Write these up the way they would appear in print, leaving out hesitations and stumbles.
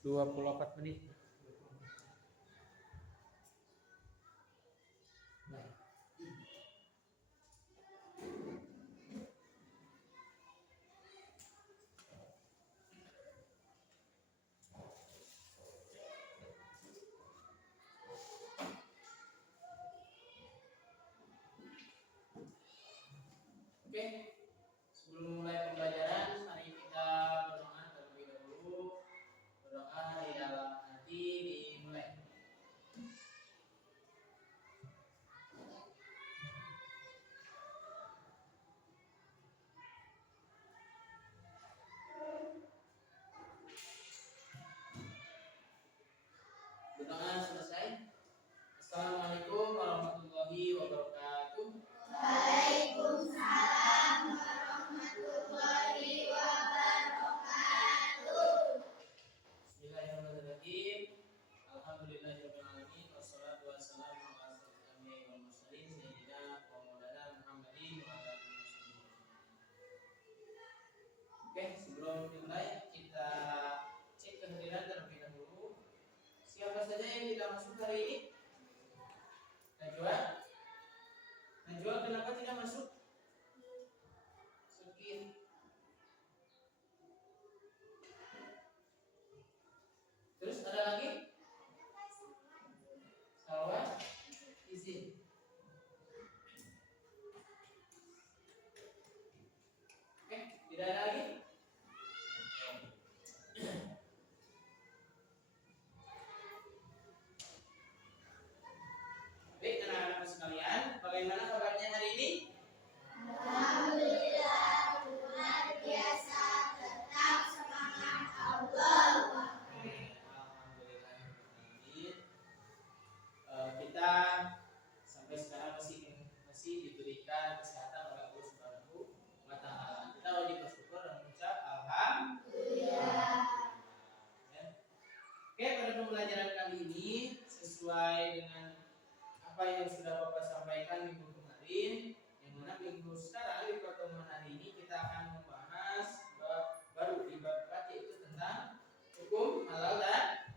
24 menit. Oke, sebelum mulai pembelajaran, mari kita berdoa terlebih dahulu. Berdoa di dalam hati dimulai. Berdoa selesai. Assalamualaikum warahmatullahi wabarakatuh. Waalaikumsalam warahmatullahi wabarakatuh. Bismillahirrahmanirrahim. Alhamdulillahirabbil alamin wassalatu wassalamu ala asyrofil anbiya'i wal mursalin sayyidina wa maulana Muhammadin wa ala alihi wasallam. Oke, sebelum dimulai kita cek kehadiran terlebih dahulu. Siapa saja yang tidak masuk hari ini? Najwa? Najwa kenapa tidak masuk? Sakit. Terus ada lagi? Salwa? Izin. Oke, tidak ada lagi? Baik, anak-anak sekalian, bagaimana kabarnya hari ini? Alhamdulillah, luar biasa, tetap semangat Allah. Alhamdulillah. Kita sampai sekarang masih diberikan kesehatan oleh Allah Subhanahu wa Ta'ala. Kita wajib bersyukur dan mengucap alhamdulillah. Ya. Oke, pada pembelajaran kali ini sesuai dengan apa yang sudah Bapak sampaikan minggu kemarin, yang mana minggu sekarang di pertemuan hari ini kita akan membahas bab baru di bab 4, yaitu tentang hukum halal dan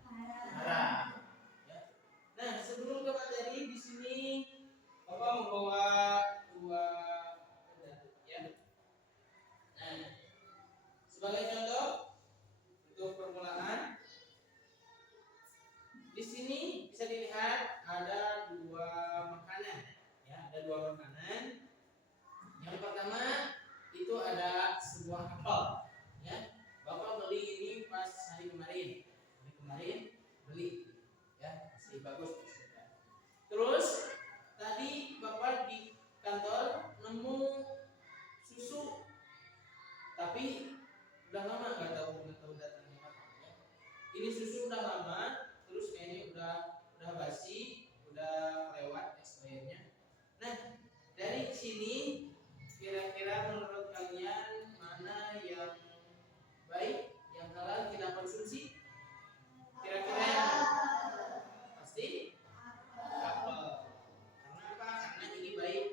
haram. Ya. Nah, sebelum ke materi di sini Bapak membawa dua benda, ya. Nah, sebagai contoh untuk permulaan, di sini bisa dilihat ada dua makanan, ya, ada dua makanan. Yang pertama itu ada sebuah apel, ya. Bapak beli ini pas hari kemarin beli, ya, masih bagus. Terus tadi Bapak di kantor nemu susu, tapi udah lama nggak tahu datangnya kapan, ya. Ini susu udah lama, terus kayaknya udah basi, udah lewat expirednya. Nah, dari sini kira-kira menurut kalian mana yang baik, yang halal kita konsumsi? Kira-kira yang pasti apel. Karena apa? Karena ini baik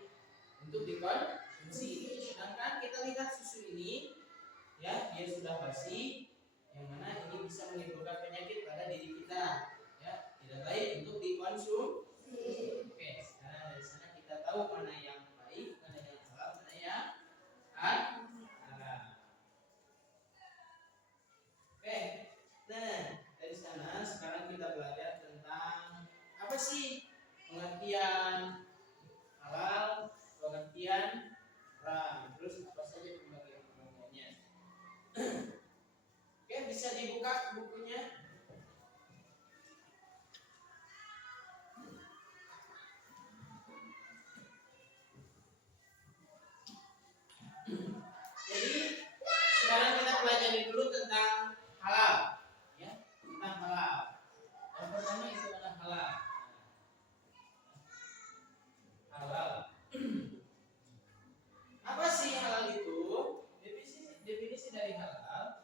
untuk dikonsumsi. Sedangkan kita lihat susu ini, ya, dia sudah basi, yang mana ini bisa menimbulkan penyakit pada diri kita, ya, tidak baik untuk dikonsumsi. Oke, sekarang dari sana kita tahu mana yang baik, mana yang halal, mana yang haram. Oke, nah dari sana sekarang kita belajar tentang apa sih pengertian halal, pengertian haram, terus apa saja pembagian-pembagiannya. Oke, bisa dibuka bukunya. Jadi sekarang kita pelajari dulu tentang halal, ya, tentang halal. Yang pertama itu adalah halal. Halal. Apa sih halal itu? Definisi dari halal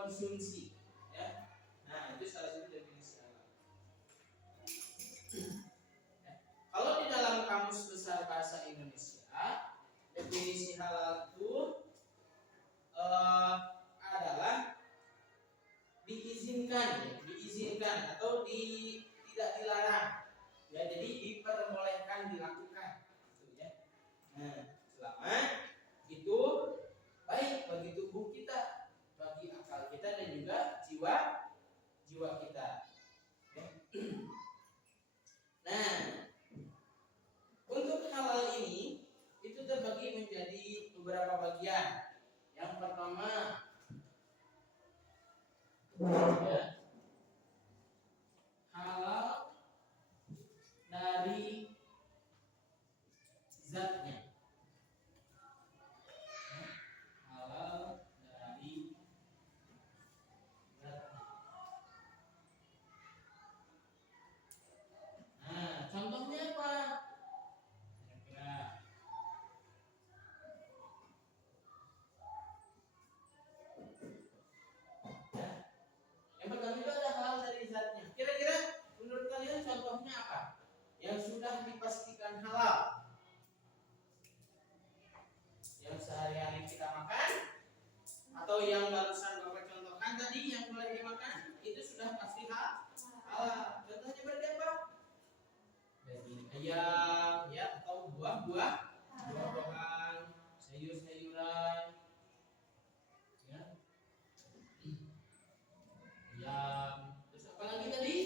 konsumsi, ya. Nah, itu salah satu definisi halal. Ya. Kalau di dalam Kamus Besar Bahasa Indonesia, definisi halal itu adalah diizinkan atau tidak dilarang, ya, jadi diperbolehkan dilakukan, gitu, ya. Nah, selama itu baik bagi tubuh kita, bagi akal kita dan juga jiwa kita, ya. Nah, untuk halal ini itu terbagi menjadi beberapa bagian. Yang pertama, ya, halal dari zatnya. Halal dari zatnya. Nah, contohnya apa? Kira-kira. Ya. Yang pertama itu ada halal dari zatnya. Kira-kira menurut kalian contohnya apa? Yang sudah dipastikan halal, yang sehari-hari kita makan, atau yang barusan Bapak contohkan tadi yang boleh dimakan, itu sudah pasti halal. Contohnya berarti apa? Daging ayam, ya, atau buah-buahan, sayur-sayuran, ya, ayam. Terus apa lagi tadi?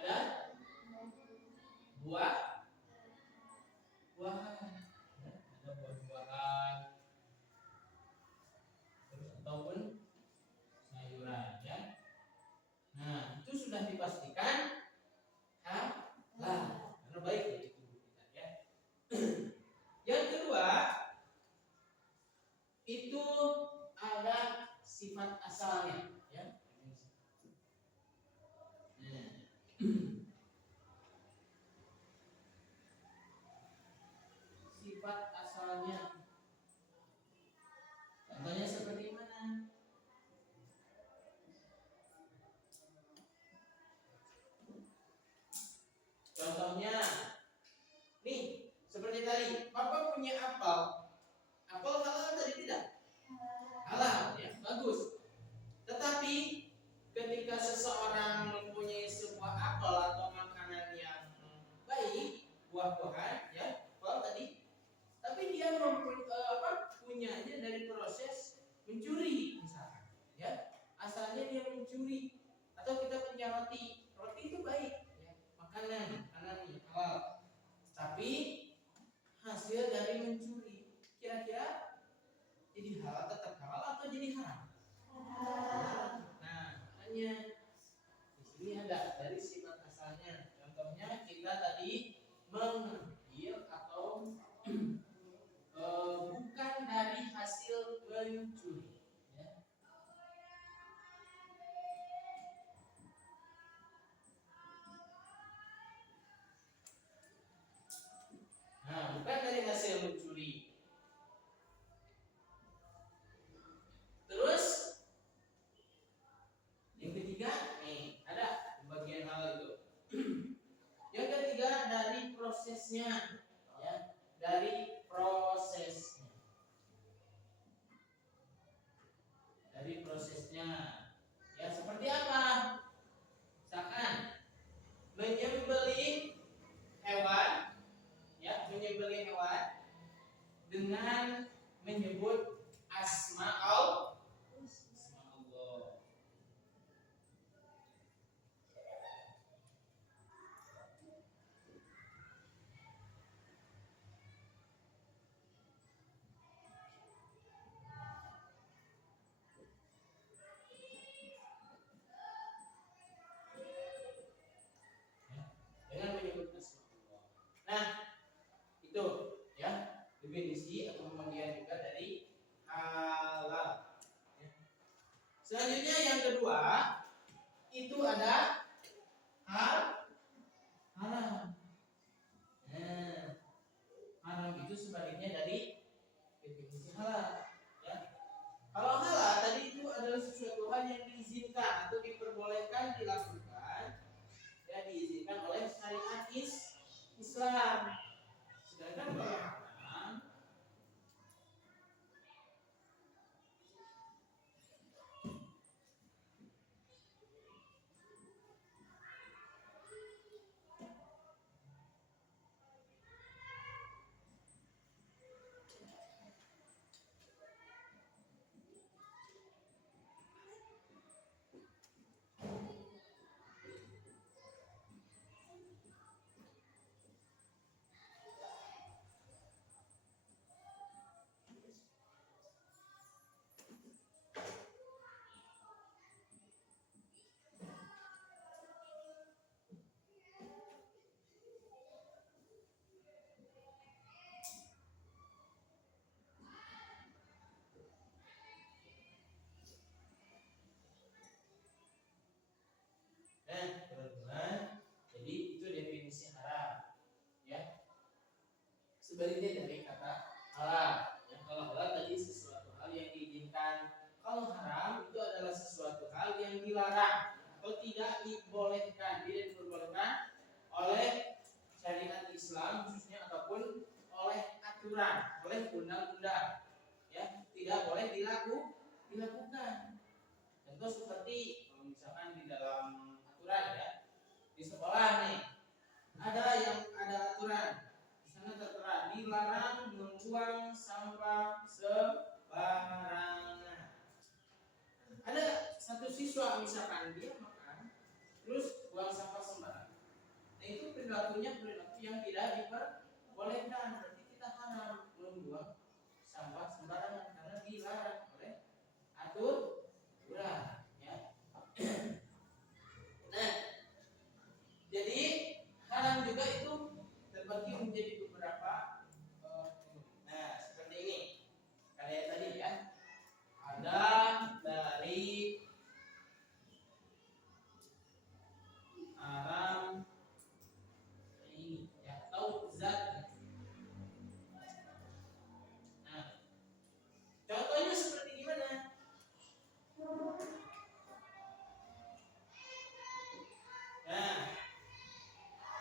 Ada buah-buahan, ya, ada buah-buahan, terus ataupun sayuran, ya. Nah, itu sudah dipastikan halal, karena baik bagi tubuh kita, ya. Yang kedua, itu ada sifat asalnya, ya. Nah, sifat asalnya, contohnya seperti mana? Contohnya, nih, seperti tadi, Bapak punya apel. Apel halal tadi tidak? Halal, ya, bagus. Tetapi ketika seseorang mempunyai sebuah apel atau makanan yang baik, buah-buahan, ya, apel tadi, tapi dia punyanya dari proses mencuri, misalkan, ya, asalnya dia mencuri, atau kita punya roti itu baik, ya, makanan halal, tapi hasil dari mencuri, kira-kira jadi halal, tetap halal atau jadi haram? Nah, hanya di sini ada dari sifat asalnya. Contohnya kita tadi mengambil atau bukan dari hasil mencuri, ya. Nah, bukan dari hasil mencuri. Terus yang ketiga, nih ada bagian hal itu. Yang ketiga dari prosesnya, ya, dari prosesnya, ya, seperti apa? Misalkan menyembelih hewan, ya, dengan menyebut asma Allah. Dengan menyebut asma Allah. Nah, itu, ya, definisi atau pembagian juga dari halal, ya. Selanjutnya yang kedua itu ada haram. Nah, haram itu sebaliknya dari definisi halal, ya. Kalau halal tadi itu adalah sesuatu tidak dibolehkan, tidak diperbolehkan oleh syariat Islam khususnya ataupun oleh aturan, oleh undang-undang, ya tidak boleh dilakukan. Contoh seperti kalau misalkan di dalam aturan ya di sekolah nih ada aturan di sana tertera dilarang membuang sampah sembarangan. Ada satu siswa misalkan dia makan terus buang sampah sembarangan. Nah itu perilaku yang tidak diperbolehkan. Berarti kita haram membuang sampah sembarangan karena dilarang oleh aturan. Ya. Nah, jadi haram juga itu terbagi menjadi beberapa. Nah, seperti ini. Kayak tadi ya. Ada dari haram ini ya atau zat. Nah, contohnya seperti gimana? Nah,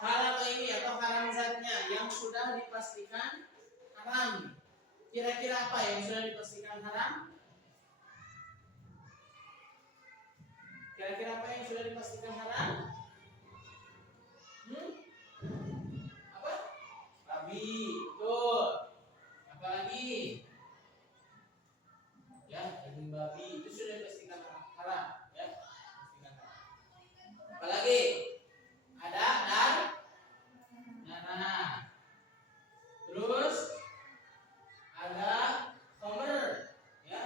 haram ini atau haram zatnya yang sudah dipastikan haram. Kira-kira apa yang sudah dipastikan haram? Kira-kira apa yang sudah dipastikan haram? Apa? Babi, betul. Apa lagi? Ya, daging babi itu sudah dipastikan haram, ya. Pastikan haram. Apa lagi? Ada darah. Terus ada khamr, ya.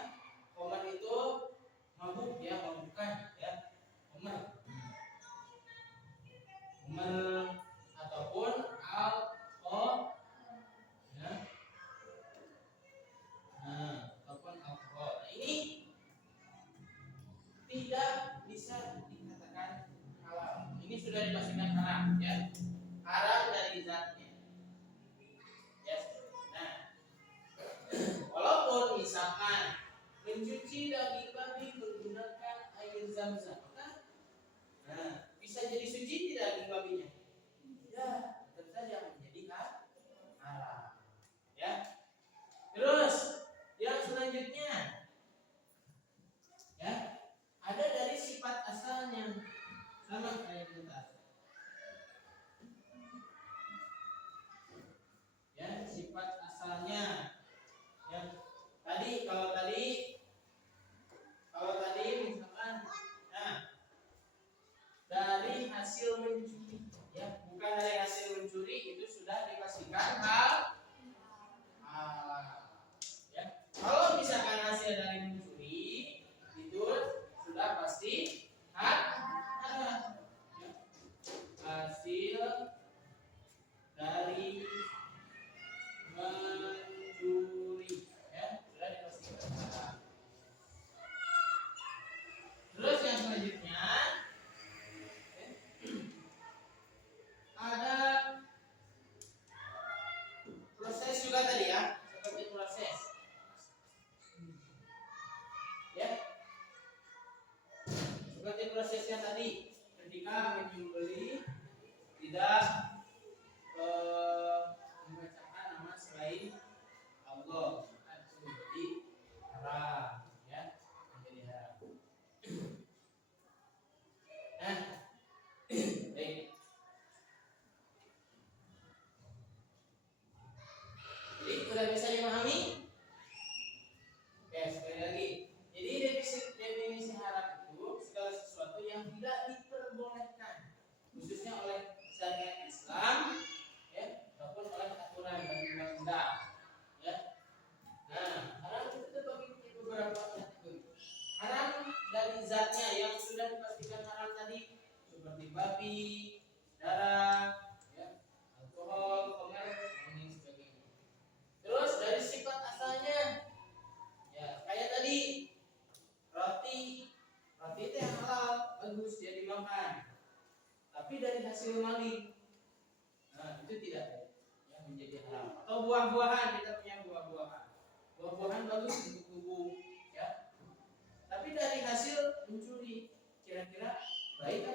Khamr itu mabuk ya, mabukan ya. Khamr ataupun alkohol ya. Nah, ataupun alkohol. Nah, ini tidak bisa dikatakan halal. Ini sudah dipastikan haram ya. Haram dari zatnya. Ya. Nah, walaupun misalkan mencuci daging babi menggunakan air zam-zam, maka bisa jadi suci tidak daging babinya? Tidak, tetap saja menjadi haram. Ya. Terus yang selanjutnya, ya ada dari sifat asalnya sama kayak kita. Ya, sifat asalnya. Ya, kalau tadi misalkan, nah dari hasil mencuri, ya bukan dari hasil mencuri itu sudah dipastikan halal. Ya, kalau misalkan hasil dari mencuri itu sudah pasti halal. Ya. Hasil dari mencuri ya sudah dipastikan halal. Terus yang selanjutnya ada proses juga tadi ya, seperti proses ya, seperti prosesnya tadi ketika menyembelih tidak membacakan nama selain Allah, itu menjadi haram ya, menjadi haram. Nah, baik. Jadi sudah bisa dipahami? Oke, sekali lagi. Jadi definisi haram itu segala sesuatu yang tidak diperbolehkan, khususnya oleh syariat Islam, ya, ataupun oleh aturan dan undang-undang. Ya. Nah, haram itu terbagi beberapa kategori. Haram dari zatnya yang sudah dipastikan haram tadi, seperti babi, darah, ya, alkohol, khamr, dan lain sebagainya. Terus dari sifat asalnya, ya kayak tadi roti itu yang halal, bagus dia dimakan. Tapi dari hasil maling, nah itu tidak ya, menjadi haram. Atau buah-buahan, kita punya buah-buahan bagus untuk tubuh, ya. Tapi dari hasil mencuri, kira-kira baik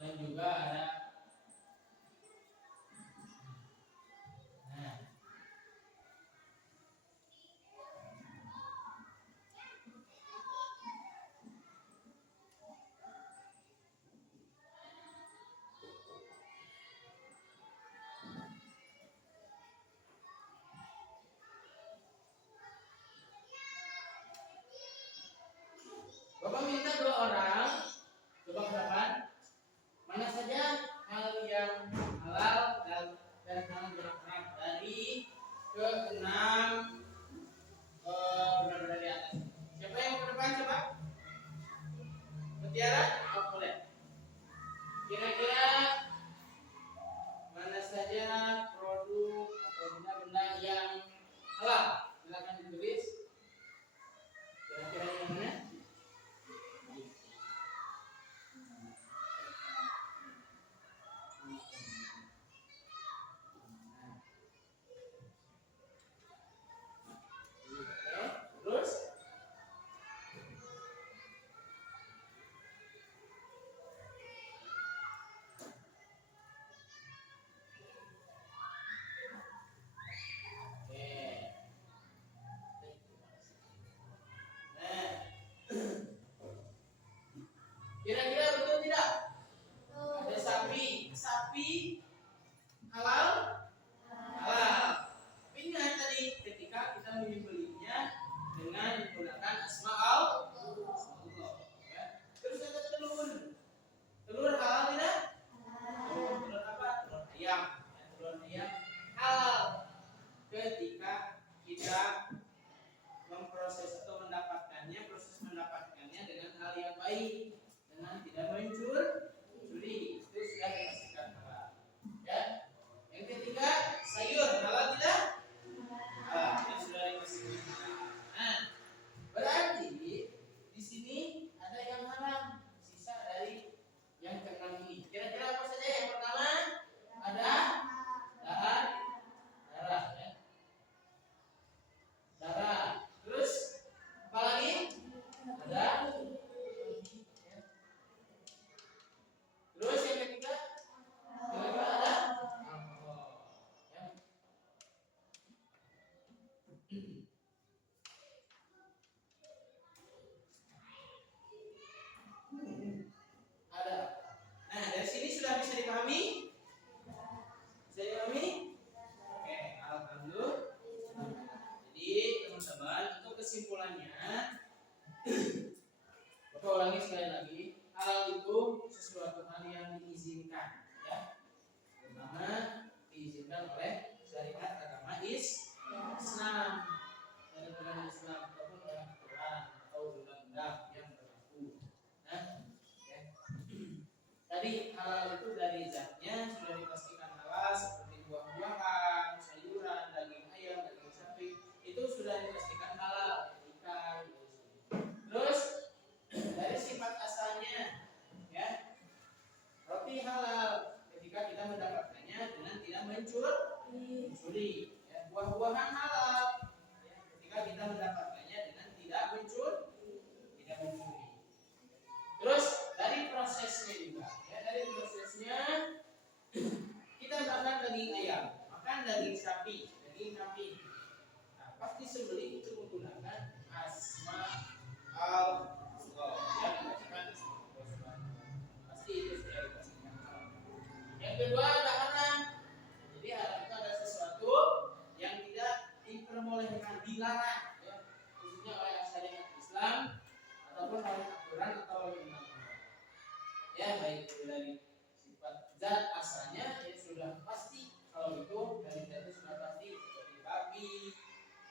dan juga ada. Nah, Bapak minta 2 orang, coba ke depan. Mana saja hal yang halal dan hal yang haram dari ke-6 benar-benar di atas. Siapa yang ke depan coba? Mutiara? Oh, boleh. Kira-kira mana saja produk atau benda-benda yang halal? Silakan ditulis. Kira-kira yang mana? Terus? Kira-kira betul tidak? Ada sapi. Sapi halal? Halal. Tapi ingat tadi ketika kita menyembelihnya dengan menggunakan asma Allah. Ya. Terus ada telur. Telur halal tidak? Telur apa? Telur ayam. Ya, telur ayam halal ketika kita memproses atau mendapatkannya, proses mendapatkannya dengan hal yang baik, dengan tidak mencuri. Itu sudah dipastikan halal. Ya. Yang ketiga, sayur halal tidak? Halal. Itu sudah dipastikan halal. Nah, berarti di sini ada yang haram, sisa dari yang ke-6 ini. Kira-kira apa saja? Yang pertama ada darah, ya. Darah. Terus apa lagi? Ada. Terus yang ketiga, kira-kira ada alkohol. Ya. Ada. Nah, dari sini sudah bisa dipahami? Bisa dipahami? Oke, alhamdulillah. Jadi, teman-teman, untuk kesimpulannya, Bapak ulangi sekali lagi, halal itu sesuatu hal yang diizinkan, ya. Pertama, diizinkan oleh syariat agama Islam, dari agama Islam ataupun oleh Al-Quran atau undang-undang yang berlaku. Nah, ya. Tadi halal itu dari zatnya sudah dipastikan halal, seperti buah-buahan, sayuran, daging ayam, daging sapi, itu sudah dipastikan halal, ikan. Terus dari sifat asalnya, ya, roti halal ketika kita mendapatkannya dengan tidak mencuri. Ya, buah-buahan halal, ya, ketika kita mendapatkannya dengan tidak mencuri. Terus dari prosesnya juga, ya, dari prosesnya kita makan daging ayam, makan daging sapi, daging kambing. Nah, pasti sebeli itu menggunakan asma Allah. Ya, pasti itu sudah dipastikan halal. Yang kedua ada haram. Jadi haram itu ada sesuatu yang tidak diperbolehkan, dilarang, ya, khususnya oleh syariat Islam ataupun oleh aturan atau oleh undang-undang. Ya, baik itu dari sifat zat asalnya, ya sudah pasti. Kalau itu dari zat itu sudah pasti, seperti babi,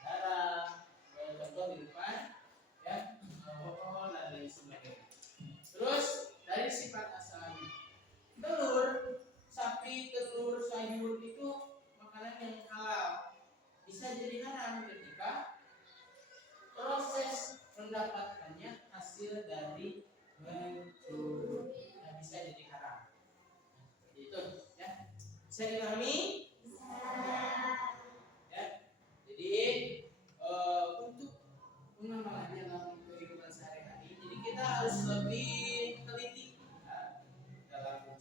darah, contoh di depan, ya, alkohol dan lain sebagainya. Terus dari sifat asalnya, telur sapi, telur sayur itu makanan yang halal, bisa jadi haram ketika proses mendapatkannya hasil dari mencuri, bisa jadi haram. Nah, seperti itu, ya. Bisa dipahami?